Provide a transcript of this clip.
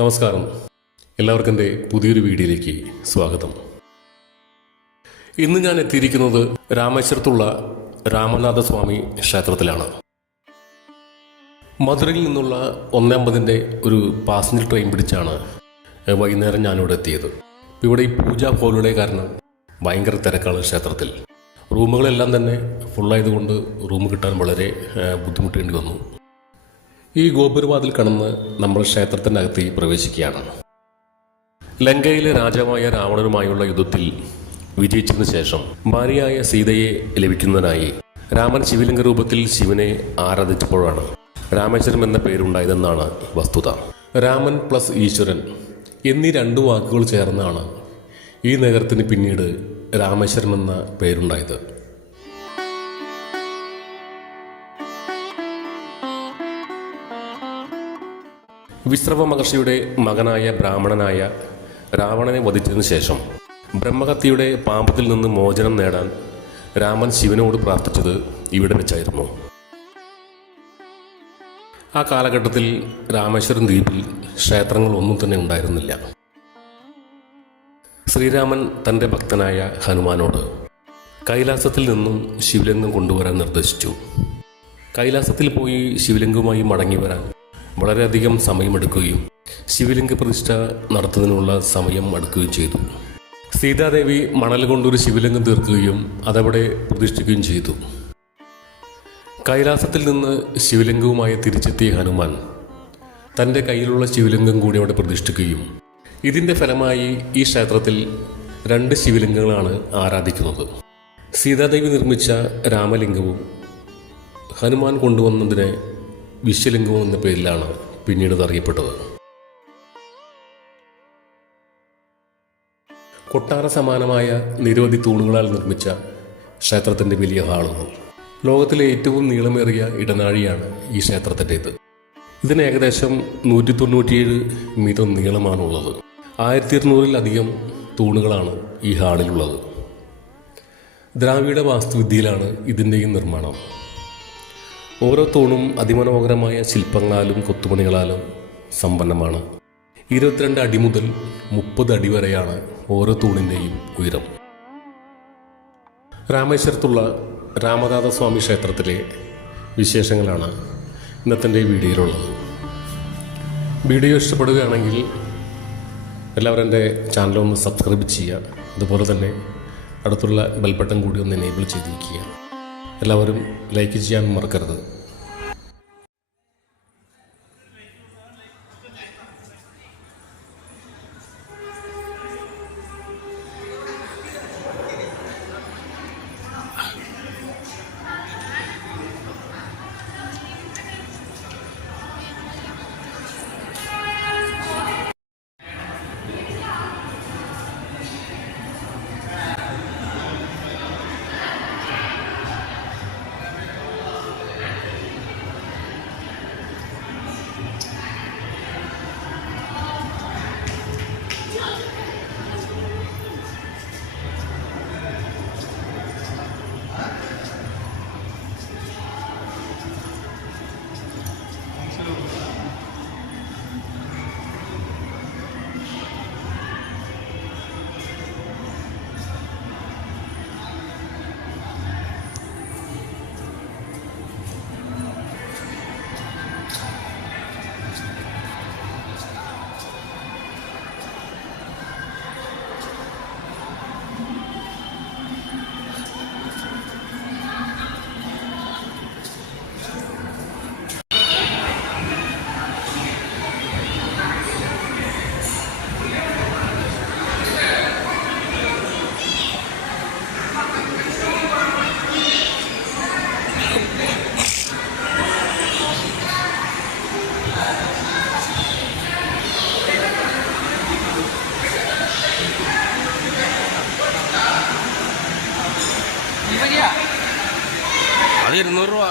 നമസ്കാരം. എല്ലാവർക്കും എൻ്റെ പുതിയൊരു വീഡിയോയിലേക്ക് സ്വാഗതം. ഇന്ന് ഞാൻ എത്തിയിരിക്കുന്നത് രാമേശ്വരത്തുള്ള രാമനാഥസ്വാമി ക്ഷേത്രത്തിലാണ്. മധുരയിൽ നിന്നുള്ള 1:50 ഒരു പാസഞ്ചർ ട്രെയിൻ പിടിച്ചാണ് വൈകുന്നേരം ഞാനിവിടെ എത്തിയത്. ഇവിടെ ഈ പൂജാ ഹോളിഡേ കാരണം ഭയങ്കര തിരക്കാണ് ക്ഷേത്രത്തിൽ. റൂമുകളെല്ലാം തന്നെ ഫുള്ളായതുകൊണ്ട് റൂം കിട്ടാൻ വളരെ ബുദ്ധിമുട്ടേണ്ടി വന്നു. ഈ ഗോപുരവാതിൽ കടന്ന് നമ്മൾ ക്ഷേത്രത്തിനകത്ത് പ്രവേശിക്കുകയാണ്. ലങ്കയിലെ രാജാവായ രാവണനുമായുള്ള യുദ്ധത്തിൽ വിജയിച്ചതിനു ശേഷം ഭാര്യയായ സീതയെ ലഭിക്കുന്നതിനായി രാമൻ ശിവലിംഗ രൂപത്തിൽ ശിവനെ ആരാധിച്ചപ്പോഴാണ് രാമേശ്വരം എന്ന പേരുണ്ടായതെന്നാണ് വസ്തുത. രാമൻ പ്ലസ് ഈശ്വരൻ എന്നീ 2 വാക്കുകൾ ചേർന്നാണ് ഈ നഗരത്തിന് പിന്നീട് രാമേശ്വരം എന്ന പേരുണ്ടായത്. വിശ്രവ മഹർഷിയുടെ മകനായ ബ്രാഹ്മണനായ രാവണനെ വധിച്ചതിനു ശേഷം ബ്രഹ്മഹത്യയുടെ പാപത്തിൽ നിന്ന് മോചനം നേടാൻ രാമൻ ശിവനോട് പ്രാർത്ഥിച്ചത് ഇവിടെ വെച്ചായിരുന്നു. ആ കാലഘട്ടത്തിൽ രാമേശ്വരം ദ്വീപിൽ ക്ഷേത്രങ്ങളൊന്നും തന്നെ ഉണ്ടായിരുന്നില്ല. ശ്രീരാമൻ തൻ്റെ ഭക്തനായ ഹനുമാനോട് കൈലാസത്തിൽ നിന്നും ശിവലിംഗം കൊണ്ടുവരാൻ നിർദ്ദേശിച്ചു. കൈലാസത്തിൽ പോയി ശിവലിംഗവുമായി മടങ്ങി വരാൻ വളരെയധികം സമയമെടുക്കുകയും ശിവലിംഗ പ്രതിഷ്ഠ നടത്തുന്നതിനുള്ള സമയം എടുക്കുകയും ചെയ്തു. സീതാദേവി മണൽ കൊണ്ടൊരു ശിവലിംഗം തീർക്കുകയും അതവിടെ പ്രതിഷ്ഠിക്കുകയും ചെയ്തു. കൈലാസത്തിൽ നിന്ന് ശിവലിംഗവുമായി തിരിച്ചെത്തിയ ഹനുമാൻ തൻ്റെ കയ്യിലുള്ള ശിവലിംഗം കൂടി അവിടെ പ്രതിഷ്ഠിക്കുകയും ഇതിൻ്റെ ഫലമായി ഈ ക്ഷേത്രത്തിൽ 2 ശിവലിംഗങ്ങളാണ് ആരാധിക്കുന്നത്. സീതാദേവി നിർമ്മിച്ച രാമലിംഗവും ഹനുമാൻ കൊണ്ടുവന്നതിനെ വിശ്വലിംഗം എന്ന പേരിലാണ് പിന്നീട് അറിയപ്പെട്ടത്. കൊട്ടാര സമാനമായ നിരവധി തൂണുകളാൽ നിർമ്മിച്ച ക്ഷേത്രത്തിൻ്റെ വലിയ ഹാളുകൾ. ലോകത്തിലെ ഏറ്റവും നീളമേറിയ ഇടനാഴിയാണ് ഈ ക്ഷേത്രത്തിൻ്റേത്. ഇതിന് ഏകദേശം 197 മീറ്റർ നീളമാണുള്ളത്. 1200-ലധികം തൂണുകളാണ് ഈ ഹാളിലുള്ളത്. ദ്രാവിഡ വാസ്തുവിദ്യയിലാണ് ഇതിൻ്റെയും നിർമ്മാണം. ഓരോ തൂണും അതിമനോഹരമായ ശില്പങ്ങളാലും കൊത്തുപണികളാലും സമ്പന്നമാണ്. 22 അടി മുതൽ 30 അടി വരെയാണ് ഓരോ തൂണിൻ്റെയും ഉയരം. രാമേശ്വരത്തുള്ള രാമനാഥസ്വാമി ക്ഷേത്രത്തിലെ വിശേഷങ്ങളാണ് ഇന്നത്തെ വീഡിയോയിലുള്ളത്. വീഡിയോ ഇഷ്ടപ്പെടുകയാണെങ്കിൽ എല്ലാവരും എൻ്റെ ചാനലൊന്ന് സബ്സ്ക്രൈബ് ചെയ്യുക. അതുപോലെ തന്നെ അടുത്തുള്ള ബെൽ ബട്ടൺ കൂടി ഒന്ന് എനേബിൾ ചെയ്ത് വയ്ക്കുക. എല്ലാവരും ലൈക്ക് ചെയ്യാൻ മറക്കരുത്. അത് 200 രൂപ.